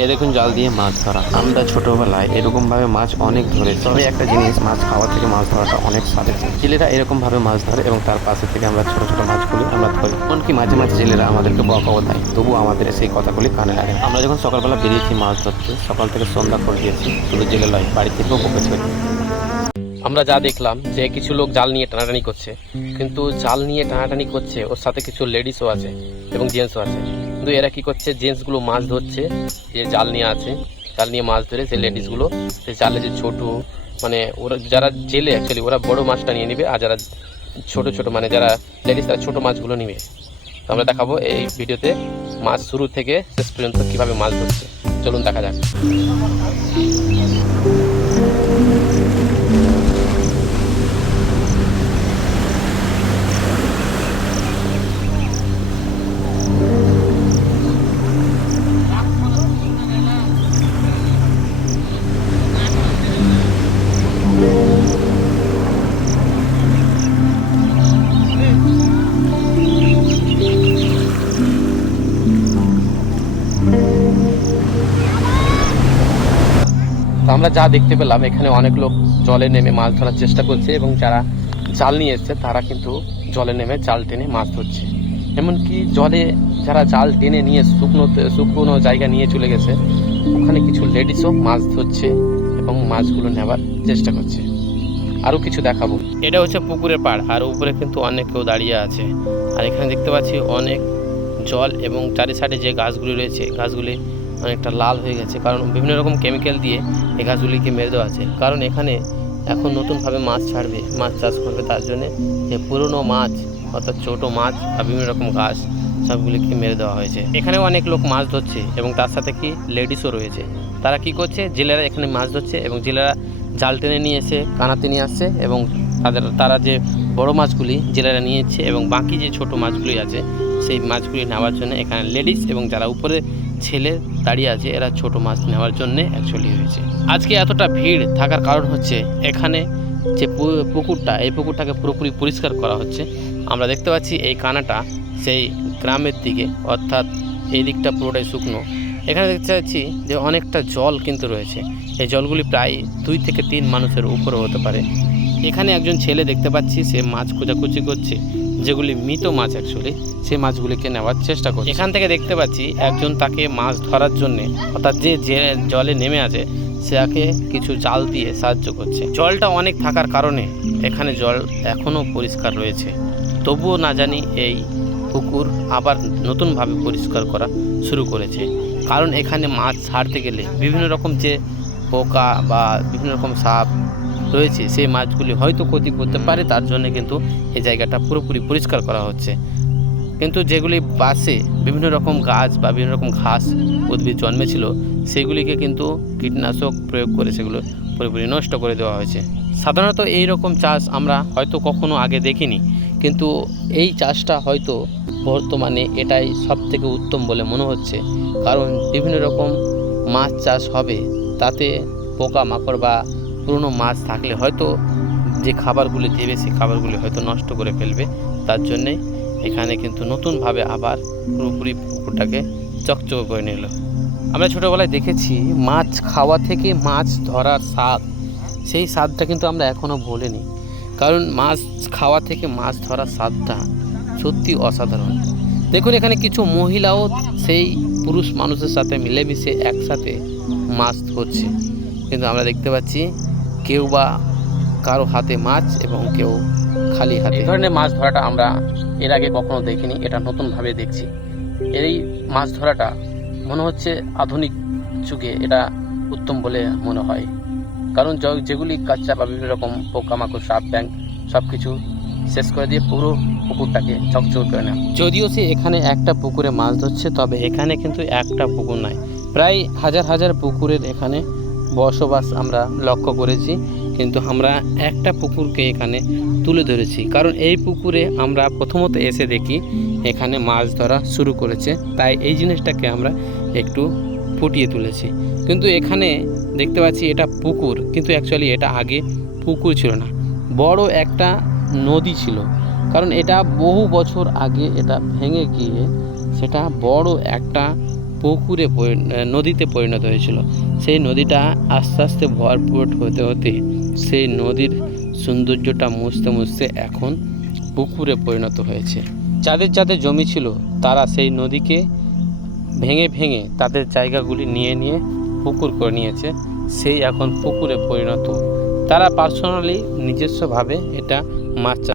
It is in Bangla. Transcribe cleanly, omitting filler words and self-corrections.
এ দেখুন জাল দিয়ে মাছ ধরা। আমরা ছোটবেলায় এরকম ভাবে মাছ অনেক ধরে, তবে একটা জিনিস, মাছ খাওয়া থেকে মাছ ধরাটা অনেক স্বাদের। জেলেরা এরকম ভাবে মাছ ধরে এবং তার পাশে থেকে আমরা ছোট ছোট মাছগুলি আমরা ধরি। এমনকি মাঝে মাঝে জেলেরা আমাদেরকে বকাও দেয়, তবু আমাদের সেই কথাগুলি কানে লাগে। আমরা যখন সকালবেলা বেরিয়েছি মাছ ধরতে, সকাল থেকে সন্ধ্যা করে দিয়েছি, শুধু জেলে লয়, বাড়ি থেকেও বকেছে। আমরা যা দেখলাম যে কিছু লোক জাল নিয়ে টানাটানি করছে, কিন্তু জাল নিয়ে টানাটানি করছে ওর সাথে কিছু লেডিসও আছে এবং জেন্টসও আছে। কিন্তু এরা কি করছে, জেন্টসগুলো মাছ ধরছে, যে জাল নিয়ে আছে, জাল নিয়ে মাছ ধরে সেই লেডিসগুলো সেই জালে যে ছোট, মানে ওরা যারা জেলে অ্যাকচুয়ালি ওরা বড় মাছটা নিয়ে নেবে, আর যারা ছোট ছোট মানে যারা লেডিস তারা ছোট মাছগুলো নিবে। তো আমরা দেখাবো এই ভিডিওতে মাছ শুরু থেকে শেষ পর্যন্ত কিভাবে মাছ ধরছে। চলুন দেখা যাক। আমরা যা দেখতে পেলাম, এখানে অনেক লোক জলে নেমে মাছ ধরার চেষ্টা করছে এবং যারা জাল নিয়ে এসছে তারা কিন্তু জলে নেমে জাল টেনে মাছ ধরছে। এমনকি জলে যারা জাল টেনে নিয়ে শুকনো জায়গা নিয়ে চলে গেছে, ওখানে কিছু লেডিসও মাছ ধরছে এবং মাছগুলো নেওয়ার চেষ্টা করছে। আরও কিছু দেখাবো। এটা হচ্ছে পুকুরের পাড়, আর উপরে কিন্তু অনেক কেউ দাঁড়িয়ে আছে। আর এখানে দেখতে পাচ্ছি অনেক জল এবং চারি সাইডে যে গাছগুলি রয়েছে, গাছগুলি অনেকটা লাল হয়ে গেছে, কারণ বিভিন্ন রকম কেমিক্যাল দিয়ে এই গাছগুলিকে মেরে দেওয়া আছে। কারণ এখানে এখন নতুনভাবে মাছ ছাড়বে, মাছ চাষ করবে, তার জন্যে যে পুরনো মাছ অর্থাৎ ছোটো মাছ বা বিভিন্ন রকম গাছ সবগুলিকে মেরে দেওয়া হয়েছে। এখানেও অনেক লোক মাছ ধরছে এবং তার সাথে কি লেডিসও রয়েছে। তারা কি করছে, জেলেরা এখানে মাছ ধরছে এবং জেলেরা জাল টেনে নিয়ে এসে কানাতে নিয়ে আসছে এবং তারা যে বড় মাছগুলি জেলেরা নিয়েছে এবং বাকি যে ছোট মাছগুলি আছে সেই মাছগুলি নেওয়ার জন্য এখানে লেডিস এবং যারা উপরে ছেলে দাঁড়িয়ে আছে এরা ছোট মাছ নেওয়ার জন্য অ্যাকচুয়ালি হয়েছে। আজকে এতটা ভিড় থাকার কারণ হচ্ছে এখানে যে পুকুরটা, এই পুকুরটাকে পুরোপুরি পরিষ্কার করা হচ্ছে। আমরা দেখতে পাচ্ছি এই কানাটা সেই গ্রামের দিকে, অর্থাৎ এই দিকটা পুরোটাই শুকনো। এখানে দেখতে পাচ্ছি যে অনেকটা জল কিন্তু রয়েছে। এই জলগুলি প্রায় 2 থেকে 3 মানুষের উপরে হতে পারে। এখানে একজন ছেলে দেখতে পাচ্ছি, সে মাছ খোঁজাখুঁজি করছে, যেগুলি মৃত মাছ অ্যাকচুয়ালি, সেই মাছগুলিকে নেওয়ার চেষ্টা করছে। এখান থেকে দেখতে পাচ্ছি একজন তাকে মাছ ধরার জন্যে, অর্থাৎ যে জলে নেমে আছে সেকে কিছু জাল দিয়ে সাহায্য করছে। জলটা অনেক থাকার কারণে এখানে জল এখনও পরিষ্কার রয়েছে, তবুও না জানি এই পুকুর আবার নতুনভাবে পরিষ্কার করা শুরু করেছে। কারণ এখানে মাছ ছাড়তে গেলে বিভিন্ন রকম যে পোকা বা বিভিন্ন রকম সাপ রয়েছে, সেই মাছগুলি হয়তো ক্ষতি করতে পারে, তার জন্য কিন্তু এই জায়গাটা পুরোপুরি পরিষ্কার করা হচ্ছে। কিন্তু যেগুলি পাশে বিভিন্ন রকম গাছ বা বিভিন্ন রকম ঘাস উদ্ভিদ জন্মেছিল, সেগুলিকে কিন্তু কীটনাশক প্রয়োগ করে সেগুলো পুরোপুরি নষ্ট করে দেওয়া হয়েছে। সাধারণত এই রকম চাষ আমরা হয়তো কখনো আগে দেখিনি, কিন্তু এই চাষটা হয়তো বর্তমানে এটাই সবথেকে উত্তম বলে মনে হচ্ছে। কারণ বিভিন্ন রকম মাছ চাষ হবে, তাতে পোকামাকড় বা পুরনো মাছ থাকলে হয়তো যে খাবারগুলি দেবে সেই খাবারগুলি হয়তো নষ্ট করে ফেলবে। তার জন্যে এখানে কিন্তু নতুনভাবে আবার পুরোপুরি পুকুরটাকে চকচকে করে নিল। আমরা ছোটোবেলায় দেখেছি মাছ খাওয়া থেকে মাছ ধরার স্বাদ, সেই স্বাদটা কিন্তু আমরা এখনও ভুলিনি। কারণ মাছ খাওয়া থেকে মাছ ধরার স্বাদটা সত্যি অসাধারণ। দেখুন এখানে কিছু মহিলাও সেই পুরুষ মানুষের সাথে মিলেমিশে একসাথে মাছ ধরছে, কিন্তু আমরা দেখতে পাচ্ছি কেউ বা কারো হাতে মাছ এবং কেউ খালি হাতে। এই ধরনের মাছ ধরাটা আমরা এর আগে কখনো দেখিনি, এটা নতুনভাবে দেখছি। এই মাছ ধরাটা মনে হচ্ছে আধুনিক যুগে এটা উত্তম বলে মনে হয়। কারণ যেগুলি কাঁচা বা বিভিন্ন রকম পোকামাকড়, সাপ, ব্যাঙ সব কিছু শেষ করে দিয়ে পুরো পুকুরটাকে চকচক করে নেয়। যদিও সে এখানে একটা পুকুরে মাছ ধরছে, তবে এখানে কিন্তু একটা পুকুর নয়, প্রায় হাজার হাজার পুকুরের এখানে বসবাস আমরা লক্ষ্য করেছি, কিন্তু আমরা একটা পুকুরকে এখানে তুলে ধরেছি। কারণ এই পুকুরে আমরা প্রথমত এসে দেখি এখানে মাছ ধরা শুরু করেছে, তাই এই জিনিসটাকে আমরা একটু ফুটিয়ে তুলেছি। কিন্তু এখানে দেখতে পাচ্ছি এটা পুকুর, কিন্তু অ্যাকচুয়ালি এটা আগে পুকুর ছিল না, বড় একটা নদী ছিল। কারণ এটা বহু বছর আগে এটা ভেঙে গিয়ে সেটা বড় একটা নদীতে পরিণত হয়েছিল। সেই নদীটা আস্তে আস্তে ভরপুর হতে হতে সেই নদীর সৌন্দর্যটা মুছতে মুছতে এখন পুকুরে পরিণত হয়েছে। যাদের যাদের জমি ছিল তারা সেই নদীকে ভেঙে ভেঙে তাদের জায়গাগুলি নিয়ে নিয়ে পুকুর করে নিয়েছে, সেই এখন পুকুরে পরিণত। তারা পার্সোনালি নিজস্বভাবে এটা মাছ চাষ